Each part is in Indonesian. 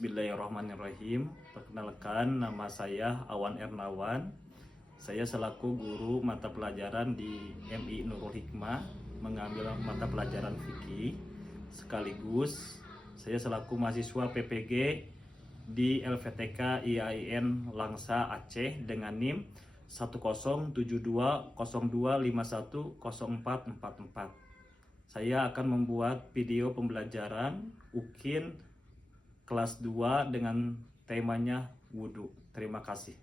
Bismillahirrahmanirrahim. Perkenalkan, nama saya Awan Ernawan. Saya selaku guru mata pelajaran di MI Nurul Hikmah, mengambil mata pelajaran fikih. Sekaligus saya selaku mahasiswa PPG di LVTK IAIN Langsa Aceh dengan NIM 107202510444. Saya akan membuat video pembelajaran UKIN kelas 2 dengan temanya wudhu. Terima kasih.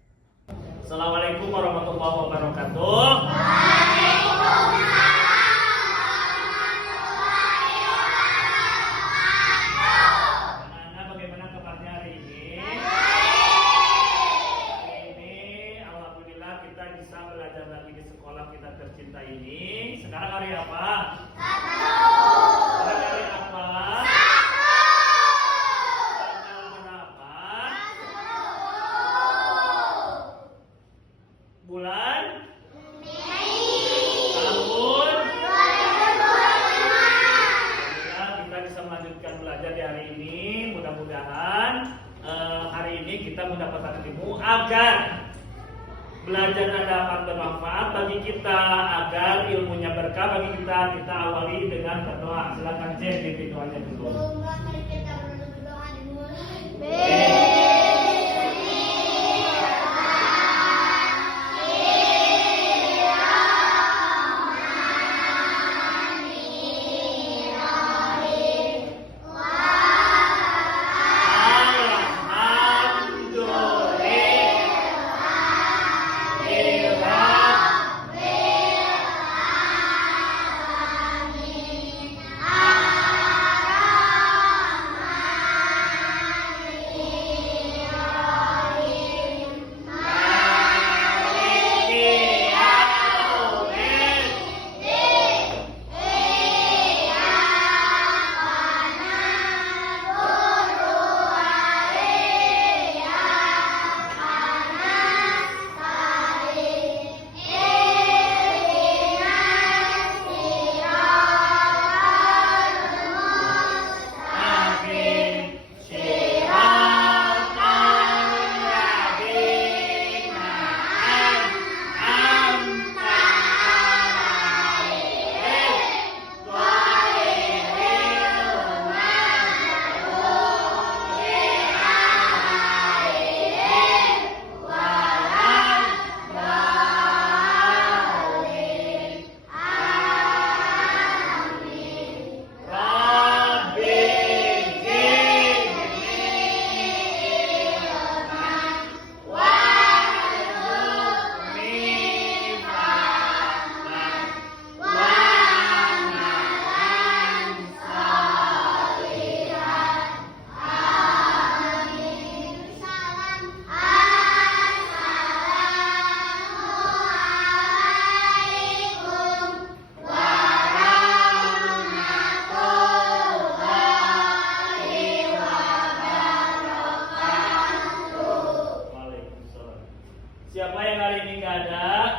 Assalamualaikum warahmatullahi wabarakatuh. Anak-anak, bagaimana kabarnya hari ini? Hari ini alhamdulillah kita bisa belajar lagi di sekolah kita tercinta ini. Sekarang hari apa? Sekarang hari apa? Bulan tahun 2025. Kita bisa melanjutkan belajar di hari ini. Mudah-mudahan hari ini kita mendapatkan ilmu agar belajar dapat bermanfaat bagi kita, agar ilmunya berkah bagi kita. Kita awali dengan berdoa. Silakan cek di doanya dulu. Mari kita berdoa dimulai. Siapa yang hari ini nggak ada?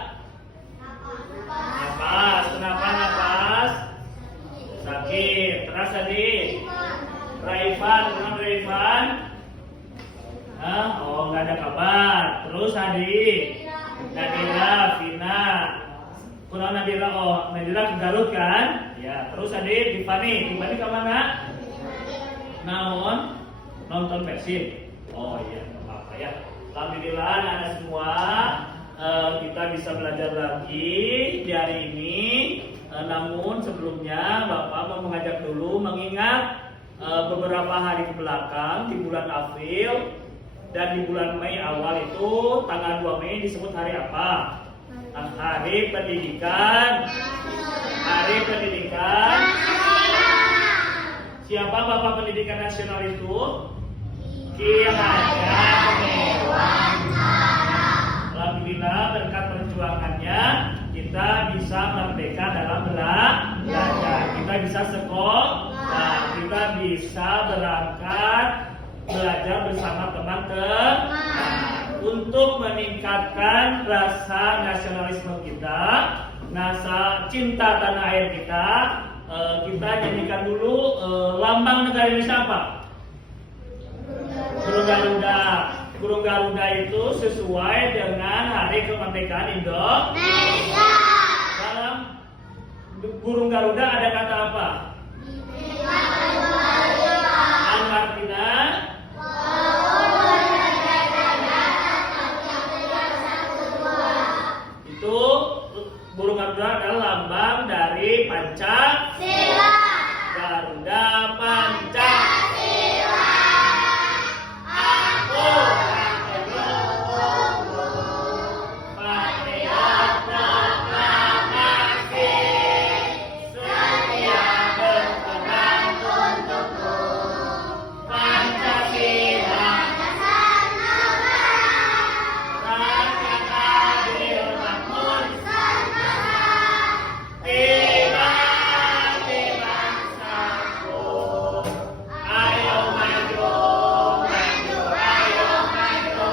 Napas. Kenapa napas? Sakit. Terus tadi? Raifan. Kenapa Raifan? Oh, nggak ada kabar. Terus tadi? Nadira, Vina. Kurang Nadira. Oh, Nadira ke Garut kan? Ya. Terus tadi Tiffany. Tiffany kemana? Naon? Nonton Persib. Oh iya, apa ya? Alhamdulillah anak-anak semua, kita bisa belajar lagi di hari ini. Namun sebelumnya Bapak mau mengajak dulu mengingat beberapa hari ke belakang di bulan April dan di bulan Mei awal itu tanggal 2 Mei disebut hari apa? Hari Pendidikan. Hari Pendidikan. Siapa Bapak Pendidikan Nasional itu? Ki Hajar Dewantara. Alhamdulillah berkat perjuangannya kita bisa merdeka dalam belajar. Kita bisa sekolah, kita bisa berangkat belajar bersama teman-teman untuk meningkatkan rasa nasionalisme kita, rasa cinta tanah air kita. Kita nyanyikan dulu lambang negara Indonesia apa? Garuda. Burung Garuda itu sesuai dengan hari kemerdekaan Indonesia. Dalam burung Garuda ada kata apa? Artinya itu burung Garuda adalah lambang dari Pancasila. Garuda Pancasila. Aku patriot proklamasi, setia berpegang untukku. Pancasila rakyat adil makmur, tiba di bangsaku. Ayo maju, maju, ayo maju,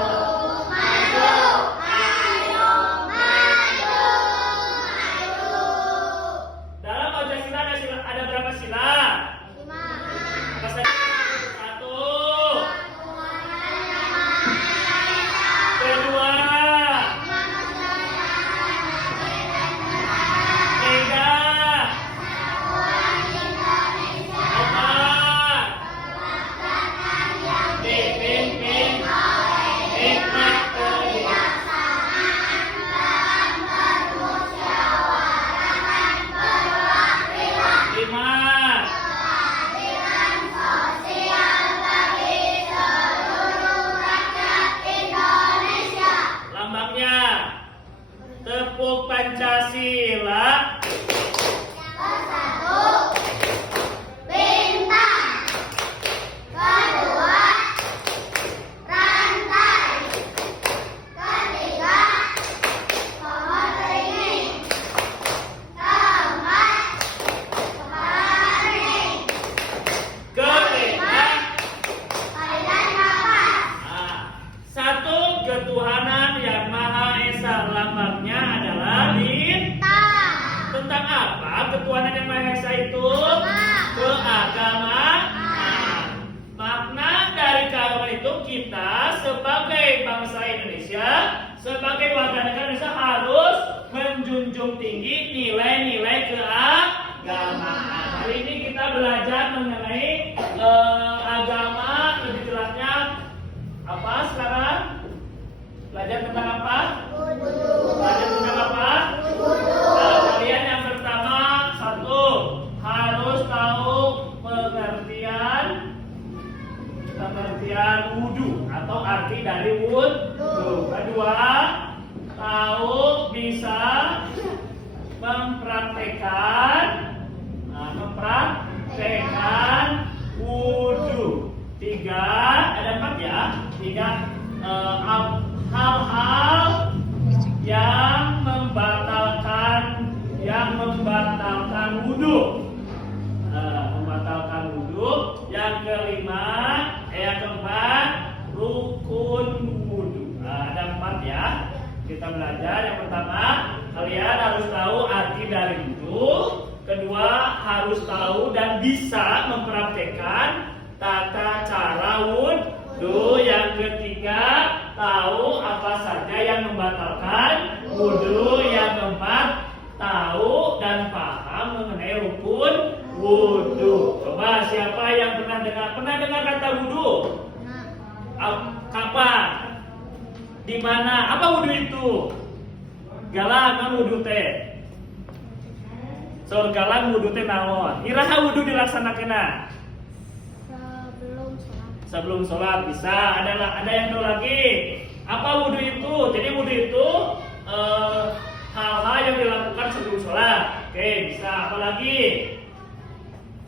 maju, ayo maju, maju. Dalam Pancasila ada berapa sila? Apa saja? Satu. Kedua. Tiga. Empat. Dipimpin hikmat kebijaksanaan dalam bermusyawarah perwakilan. Lima. Keadilan sosial bagi seluruh rakyat Indonesia. Lambangnya tepuk Pancasila. Satu, bintang. Kedua, rantai. Ketiga, pohon beringin. Keempat, kepala beringin. Kelima, palidan kapas. Satu ketuhanan yang Maha Esa, lambangnya adalah bintang. Tentang apa ketuhanan yang Maha Esa itu? Keagamaan. Makna dari keagamaan itu kita sebagai bangsa Indonesia, sebagai warga negara Indonesia harus menjunjung tinggi nilai-nilai keagamaan. Hari ini kita belajar mengenai agama, lebih jelasnya apa sekarang? Belajar tentang apa? Belajar tentang apa? Kalian yang pertama, satu, harus tahu pengertian wudu atau arti dari wudu. Kedua, tahu bisa mempraktekkan wudu. Tiga, ada empat ya. Tiga, hal-hal yang membatalkan wudu. Membatalkan wudu. Yang kelima, yang keempat, rukun wudu. Ada empat ya. Kita belajar. Yang pertama, kalian harus tahu arti dari wudu. Kedua, harus tahu dan bisa mempraktekkan tata cara wudu. Yang ketiga, tahu apa saja yang membatalkan wudu. Yang keempat, tahu dan paham mengenai rukun wudu. Coba siapa yang pernah dengar kata wudu? Kapan? Di mana? Apa wudu itu? Galang wudu teh. Saur galang wudu teh naon? Iraha wudu dilaksanakeun? Sebelum sholat bisa. Ada yang tahu lagi apa wudu itu? Jadi wudu itu hal-hal yang dilakukan sebelum sholat. Oke, bisa. Apa lagi?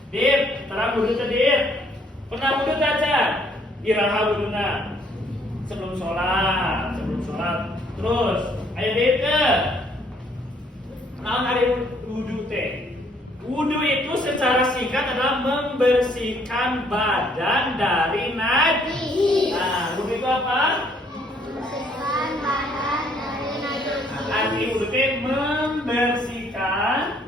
Dit, terang wudu Dit. Pernah wudu aja? Iraha wuduna sebelum sholat. Terus, ayo Dit ke. Naon hari wudu teh? Wudu itu secara singkat adalah membersihkan badan dari najis. Nah, wudu itu apa? Membersihkan badan dari najis. Arti wudu itu membersihkan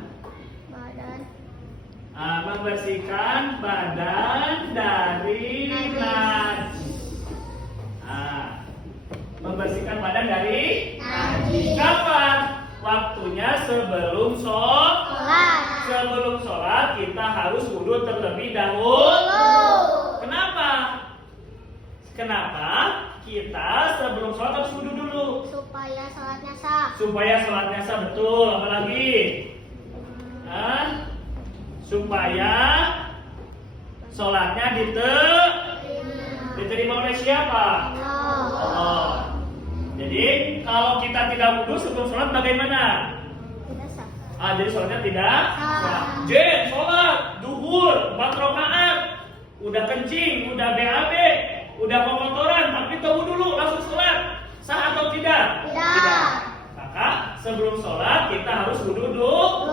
badan dari najis. sebelum Sholat. sebelum sholat kita harus wudhu terlebih dahulu. Kenapa? Kenapa kita sebelum sholat harus wudhu dulu? Supaya sholatnya sah. Supaya sholatnya sah, betul. Apalagi? Supaya sholatnya diterima oleh siapa? Allah. Jadi kalau kita tidak wudhu sebelum sholat bagaimana? Tidak sah. Jadi sholatnya tidak sah. Sholat duhur 4 rakaat, udah kencing, udah BAB, udah kotoran, tapi tahu dulu langsung sholat, sah atau tidak? Tidak. Maka sebelum sholat kita harus wudhu dulu.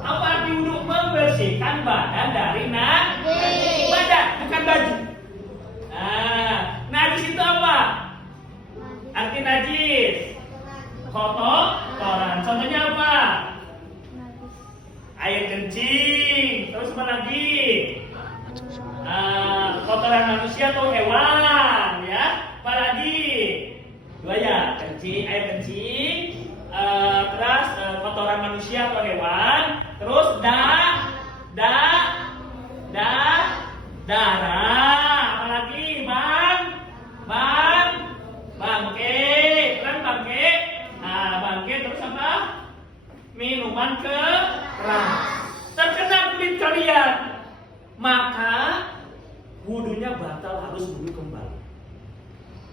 Apa arti wudhu? Membersihkan badan dari najis. Badan, bukan baju. Najis itu apa? Arti najis kotoran. Contohnya apa? Air kencing. Terus apa lagi? Kotoran manusia atau hewan, ya. Apa lagi? 2 ya, kencing, air kencing. Terus kotoran manusia atau hewan. Terus darah. Apa lagi? Bangke. Terus apa? Minuman keras. Terkena kulit kalian, maka wudhunya batal, harus wudhu kembali.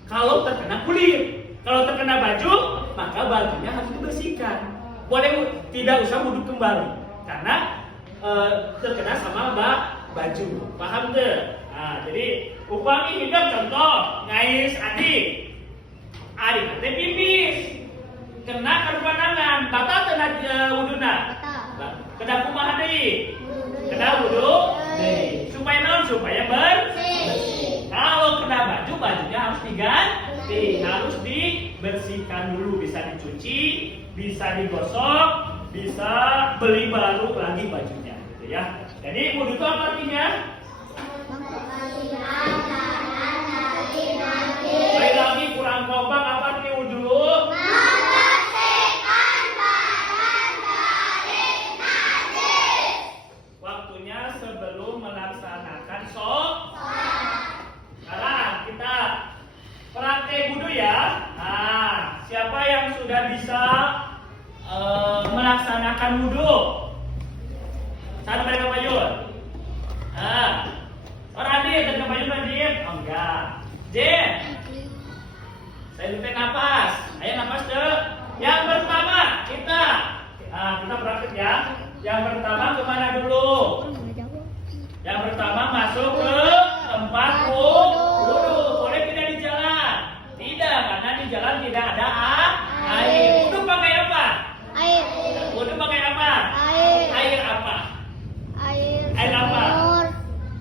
Kalau terkena kulit, kalau terkena baju, maka bajunya harus dibersihkan. Boleh tidak usah wudhu kembali, karena terkena sama baju. Paham tuh? Jadi upami hidup contoh ngais adik nanti pipis, kena kerupanangan, batal kena wuduna. Kena kumaha deui? Kena wudhu. Supaya bersih. Kalau kena baju, bajunya harus diganti, harus dibersihkan dulu, bisa dicuci, bisa digosok, bisa beli baru lagi bajunya, gitu ya. Jadi wudhu itu apa artinya? Baik lagi kurang kompak, apa arti wudhu? Waktunya sebelum melaksanakan sholat. Sekarang kita praktek wudhu ya. Siapa yang sudah bisa melaksanakan wudhu? Sana mereka Mayun. Orang Adit, dan Mayun Adit? Oh enggak. Jen, saya minta napas. Ayo napas deh. Yang pertama kita praktek ya. Yang pertama kemana dulu? Yang pertama masuk ke tempat wudhu. Boleh tidak di jalan? Tidak, karena di jalan tidak ada air. Wudhu pakai apa? Air. Wudhu pakai apa? Air apa? Air apa?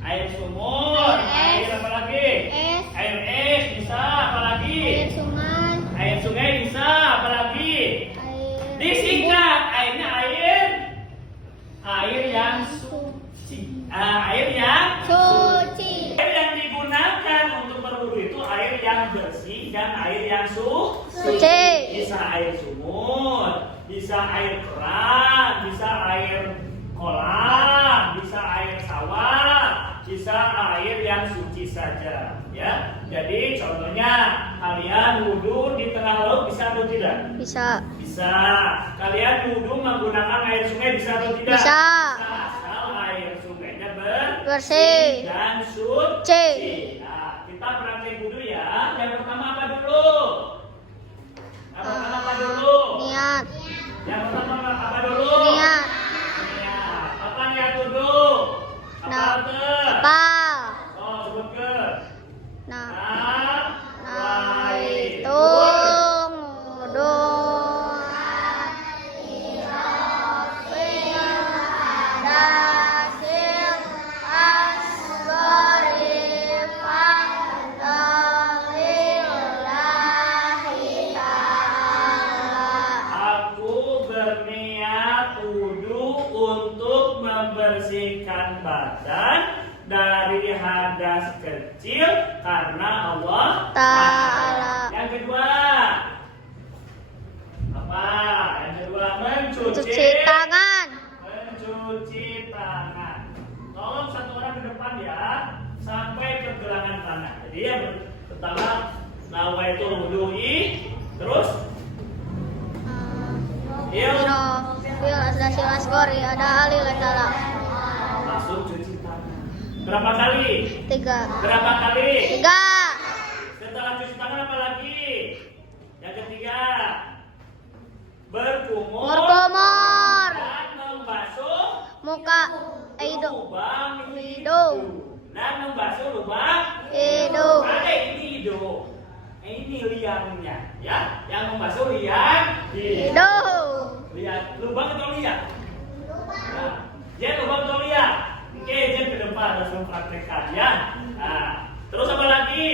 Air sumur. Air apa lagi? Es. Air es bisa. Apa lagi? Air sungai bisa. Apa lagi? Disingkat. Airnya air yang suci. Air yang digunakan untuk berwudu itu air yang bersih dan air yang suci. Bisa air sumur, bisa air keran, bisa air kolam, bisa air sawah, bisa air yang suci saja, ya. Jadi contohnya kalian wudhu di tengah laut bisa atau tidak? Bisa. Bisa. Kalian wudhu menggunakan air sungai bisa atau tidak? Bisa. Asal air sungainya Bersih. dan suci. Nah, kita praktek wudhu ya. Yang pertama apa dulu? Niat. Yang pertama apa dulu? Niat. Apa niat wudhu? Apa? Sebut ke. Naitung wudu. Membersihkan badan dari hadas kecil karena Allah Ta'ala. Yang kedua apa? Yang kedua mencuci Mencuci yang pertama nawaitu wudu'i, terus Mino fil asdasi asgori ada alil dalam. langsung cuci tangan. Berapa kali? 3. Berapa kali? 3. Setelah cuci tangan apa lagi? Yang ketiga, berkumur Berkumur dan membasuh muka hidung. lubang Hidung. dan membasuh lubang Hidung. Ada ini hidung. Ini liangnya, ya. Yang membasuh liang Hidung. Liang lubang atau liang? Nah, Jen lubang atau liang? Oke, Jen ke depan harus mempraktekkan ya. Nah, terus apa lagi?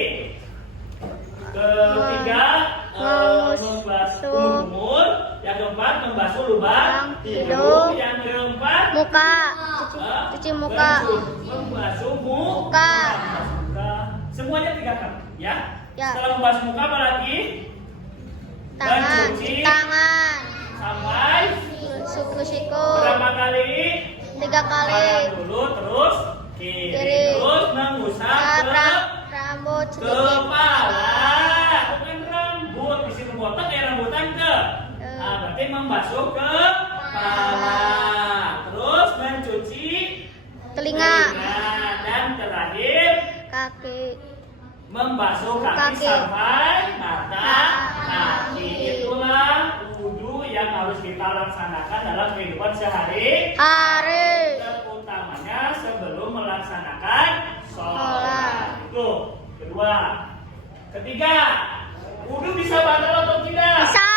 Ketiga, membasuh kumur. Yang keempat, membasuh lubang hidung. Yang keempat, Muka. Cuci muka. membasuh muka. Semuanya 3 kali, ya. Ya. Setelah membasuh muka apa lagi? Tangan. Mencuci Tangan. sampai Siku-siku. berapa kali? 3 kali. Tangan dulu, terus kiri, Kiri. terus mengusap ke Rambut sedikit. kepala, bukan rambut. Di situ botak kayak rambutan ke. Nah, berarti membasuh kepala, terus mencuci Telinga. dan terakhir Kaki. membasuh kaki Kaki. sampai mata kaki. Itulah wudhu yang harus kita laksanakan dalam kehidupan sehari. Hari. Terutamanya sebelum melaksanakan sholat. Sholat. Itu kedua. Ketiga, wudhu bisa batal atau tidak? Bisa.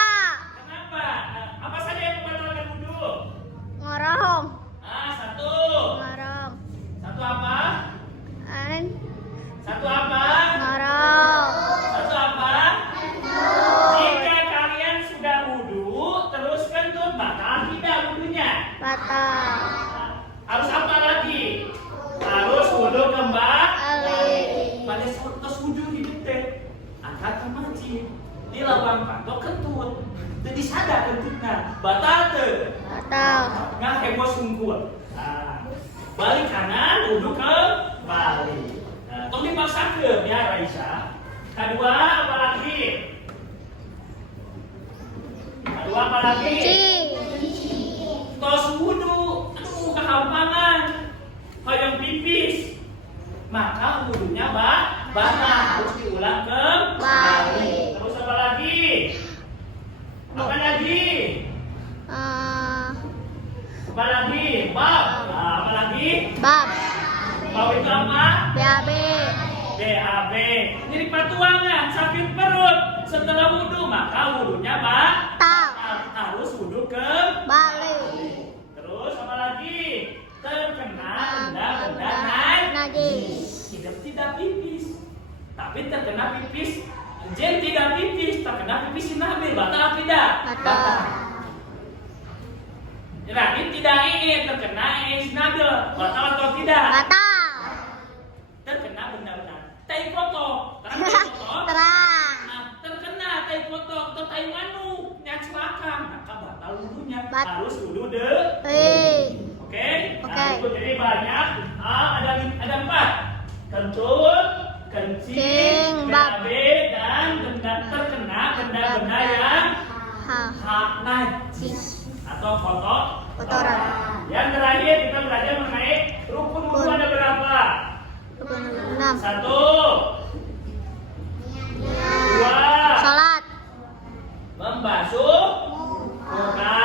Kenapa? Apa saja yang membatalkan wudhu? Ngorong. Satu. Ngorong. Satu apa? An. Satu apa? Ngorong. Satu apa? Jika kalian sudah wudhu, terus kentut, batal tidak wudhunya? Batal. Harus apa lagi? Harus wudhu kembali. Pada saat wudhu hidup teh, angkat ke masjid, di lawang patok kentut, jadi sadar kentutnya, batal tuh. Batal. Nggak heboh sungguh. Balik kanan, wudhu kembali. Tong dipaksakan ya Raisa. Kedua apa lagi? Kedua apa lagi? Cuci. Tos wudhu, aduh kehampangan, hoyong pipis, maka wudhunya batal, harus diulang kembali. Terus apa lagi? Apa lagi? Apa lagi? Bab. Nah, apa lagi? Bab. Bab itu apa? BAB. BAB. Jadi patuangan sakit perut setelah wudhu, maka wudhunya Batal. harus wudhu kembali. Terus apa lagi? Terkena benda-benda najis. tidak pipis, tapi terkena pipis. Jen tidak pipis, terkena pipis nabi, batal tidak? Batal. Jadi tidak terkena nabi, batal atau tidak? Batal. Terkena benda-benda tai foto, Terang. terkena tai foto atau tai manu nyacu akang, maka batal wudhunya, harus wudhu Oke? Nah, itu jadi banyak. Ada 4. Kentut, kencing, BAB, dan terkena benda-benda yang najis atau kotoran. Yang terakhir kita belajar mengenai rukun wudhu ada berapa? 6. 1, 2, Salat. membasuh muka.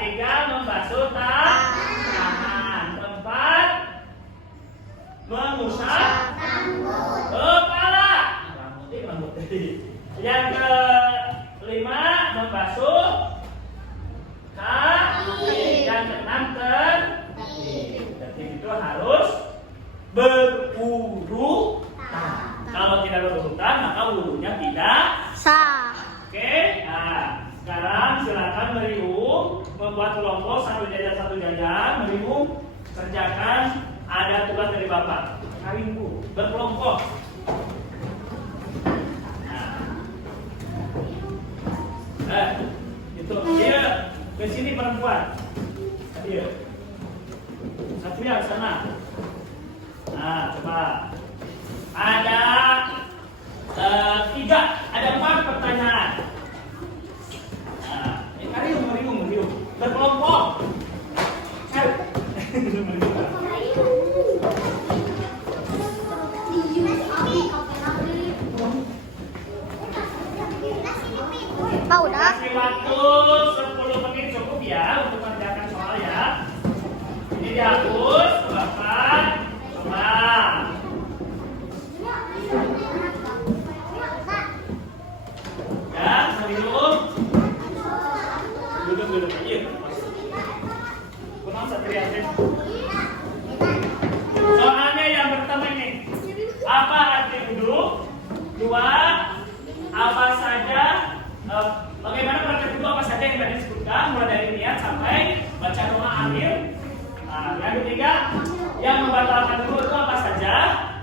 3, membasuh tangan. 4, mengusap kepala. Rambut. Yang ke-5, membasuh kaki. Yang ke-6, jadi itu harus berwudu. Kalau tidak berwudu, maka wudunya tidak Sah. Oke, nah sekarang silakan Merium membuat kelompok satu jajan. Merium kerjakan, ada tugas dari Bapak. Kawinku berkelompok. Nah, itu dia ke sini perempuan. Dia. Satria ke sana. Nah, coba. Ada Pak udah. Kasih waktu 10 menit cukup ya untuk mengerjakan soal ya. Ini dihapus, Bapak, Mama. Ya, duduk. Duduk. Iya. Kunang Satria. Soalnya yang pertama ini. Apa arti duduk? Dua, apa saja, bagaimana praktek duduk apa saja yang tadi disebutkan, mulai dari niat sampai baca doa akhir. Nah, yang ketiga, yang membatalkan duduk itu apa saja?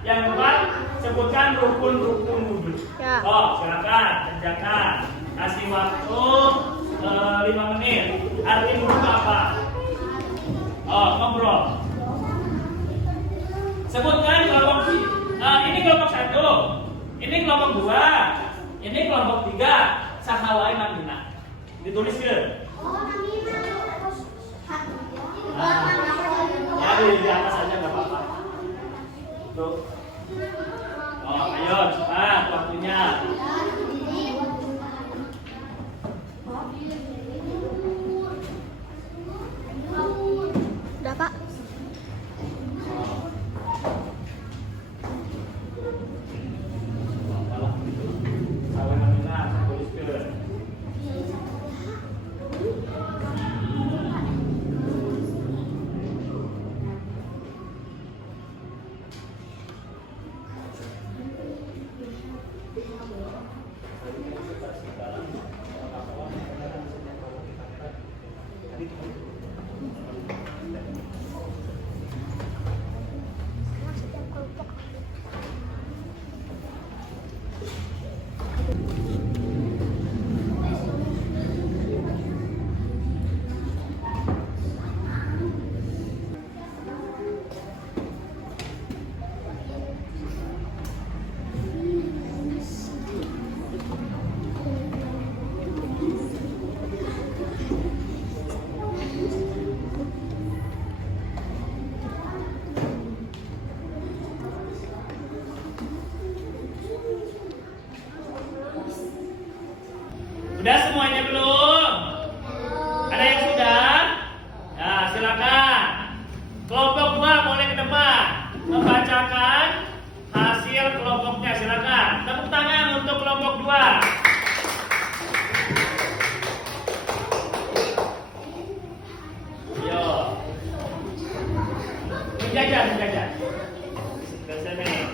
Yang keempat, sebutkan rukun-rukun wudhu. Ya. Oh, silakan kerjakan. Kasih waktu 5 menit. Arti wudhu apa? Oh, ngobrol. Sebutkan kelompok ini kelompok 1, ini kelompok 2, ini kelompok 3. Sahawai Madinah. Ditulis ke? Ya di atas saja nggak apa-apa. Tuh. Oh, ayo cepat waktunya. Udah Pak. Sahawai Madinah, tulis ke. Udah semuanya belum? Ada yang sudah? Ya, silakan. Kelompok 2 boleh ke depan membacakan hasil kelompoknya. Silakan. Tepuk tangan untuk kelompok 2. Yo. Menjajah. Dari sini.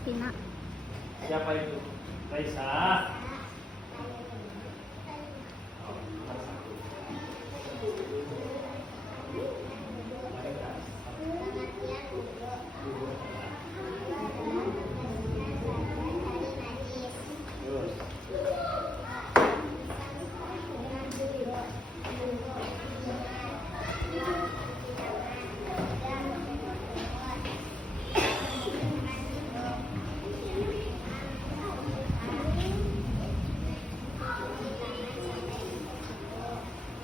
Pina. Siapa itu? Raisa.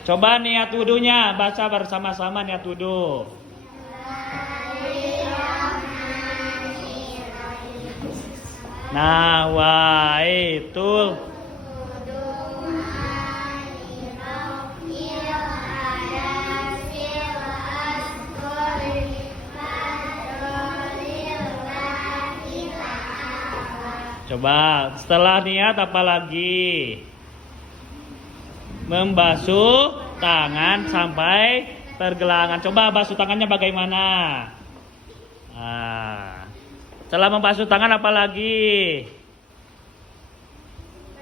Coba niat wudhunya, baca bersama-sama niat wudhu. Nawaitul Coba setelah niat apa lagi? Membasuh tangan sampai pergelangan. Coba basuh tangannya bagaimana? Nah, setelah membasuh tangan apa lagi?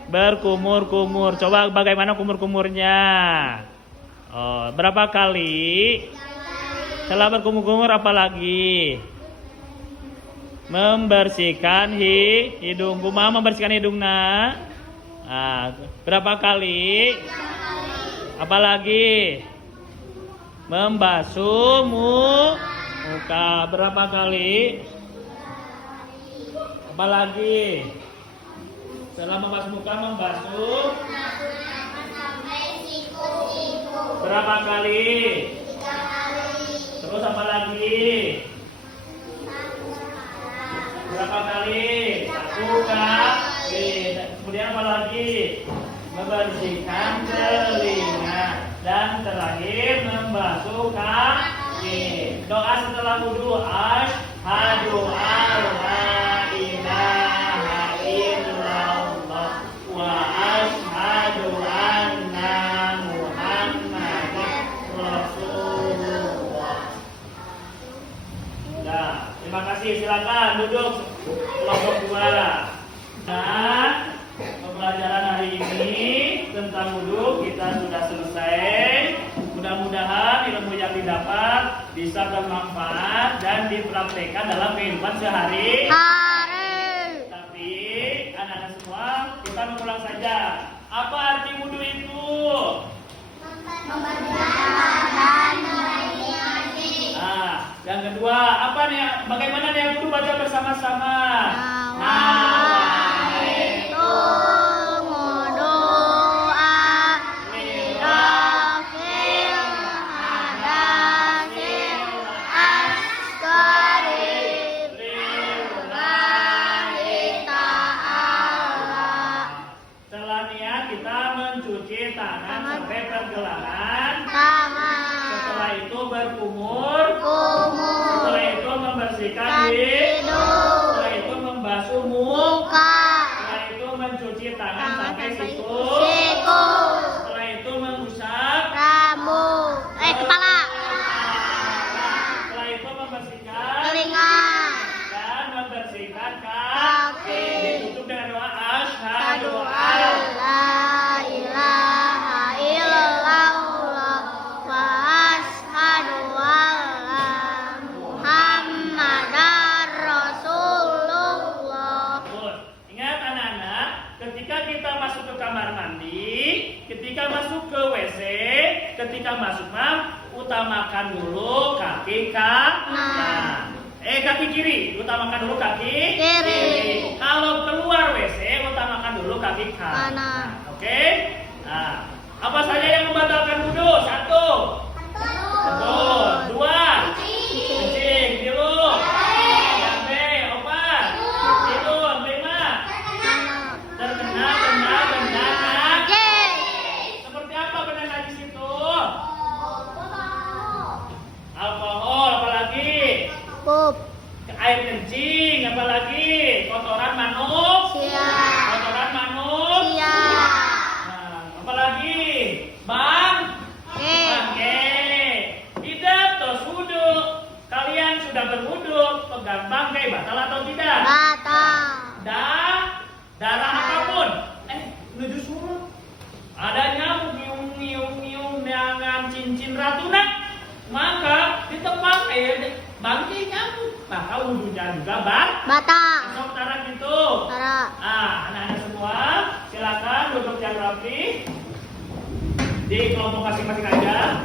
Berkumur-kumur. Coba bagaimana kumur-kumurnya? Oh, berapa kali? Setelah berkumur-kumur apa lagi? Membersihkan hidung. Kumaha membersihkan hidung nak? Nah, berapa kali? Apa lagi? Membasuh muka. Berapa kali? Apa lagi? Setelah membasuh muka, membasuh berapa kali? Terus apa lagi? Berapa kali? 1 kali. Kemudian apa lagi? Membersihkan telinga. Dan terakhir membasuh kaki. Doa setelah wudu. Asyhadu alla ilaha illallah wa asyhadu anna Muhammadan Rasulullah. Nah, terima kasih. Silakan duduk kelompok 2. Nah, pembelajaran hari ini tentang wudu kita sudah selesai. Mudah-mudahan ilmu yang didapat bisa bermanfaat dan dipraktekkan dalam kehidupan sehari-hari. Tapi anak-anak semua kita mengulang saja. Apa arti wudu itu? Nah, yang kedua, apa nih? Bagaimana nih wudu baca bersama-sama? Mencuci tangan sampai pergelangan tangan. Setelah itu berkumur. Setelah itu membersihkan hidung. Setelah itu membasuh muka. Setelah itu mencuci tangan sampai siku. Setelah itu mengusap rambut. Kepala. Setelah itu membersihkan telinga dan membersihkan kaki. Ditutup dengan doa asyhadu alla ketika masuk ke WC, ketika masuk utamakan dulu kaki kanan. Kaki kiri, utamakan dulu kaki kiri. Kalau keluar WC, utamakan dulu kaki kanan. Oke? Nah, apa saja yang membatalkan wudu? 1. Betul. 2. Kencing. 3. Sampai 4. 5. Terkena benda najis. Seperti apa benda najis itu? Alkohol, apalagi? Air kencing, apalagi? Kotoran manusia. Nah, apalagi? Bangke. Tidak tos wudu. Kalian sudah berwudu, pegang bangkai batal atau tidak? Darah apapun. Menuju surut. Ada nyamuk nyium dengan cincin ratuna, maka ditebak bangkai nyamuk, maka wudunya juga batal. Saudara gitu. Anak-anak semua silakan duduk yang rapi di kelompok masing-masing aja.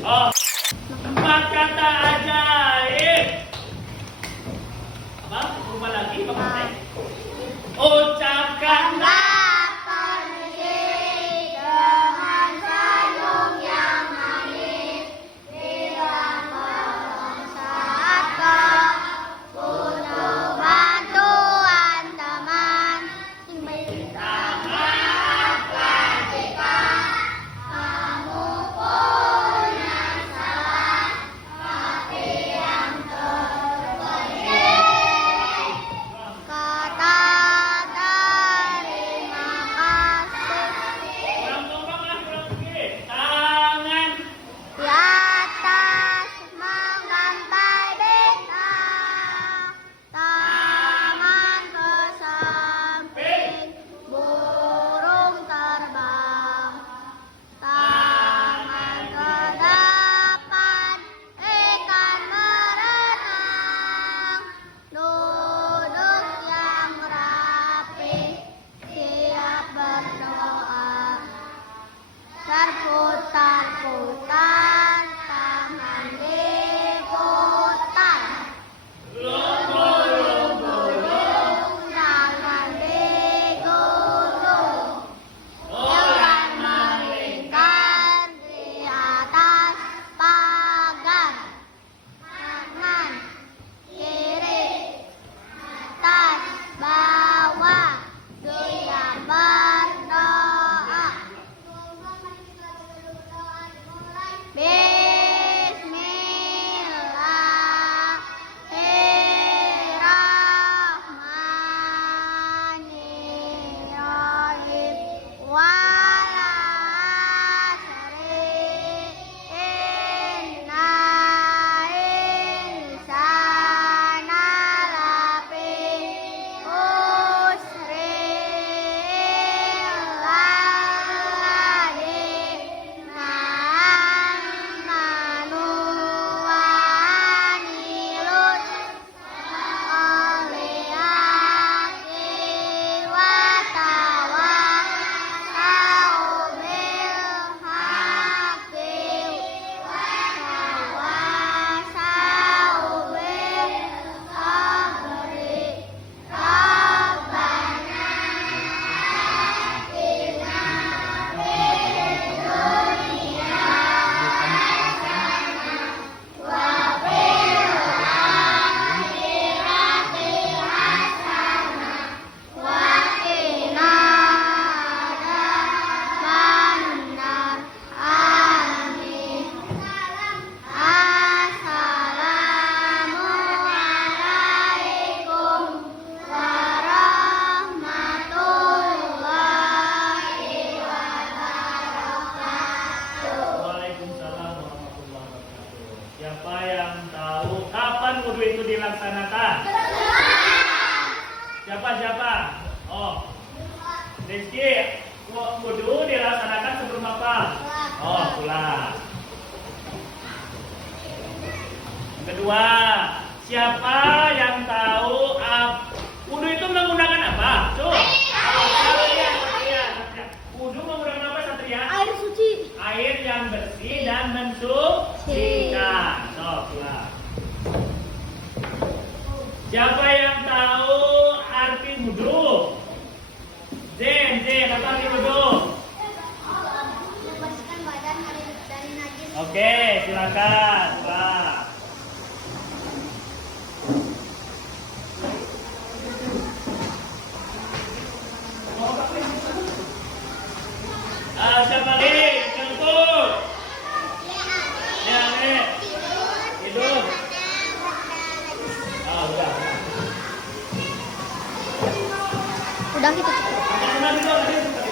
Oh, 4 kata ajaib. Apa? Lupa lagi, Pak. Ucapkanlah kata Rizky, wudu dilaksanakan sebelum apa? Oh, pulang. Kedua, siapa yang tahu wudu itu menggunakan apa? Satria. Wudu menggunakan apa, Satria? Air suci. Air yang bersih dan mensucikan. So, pulang. Siapa yang tahu arti wudu? Zen, apa arti wudu? Membersihkan badan dari najis. Oke, silakan. Pulang. Siapa lagi? Contoh. Ya, nih. Tidur. Udah. Udah gitu. Teman-teman, tidur.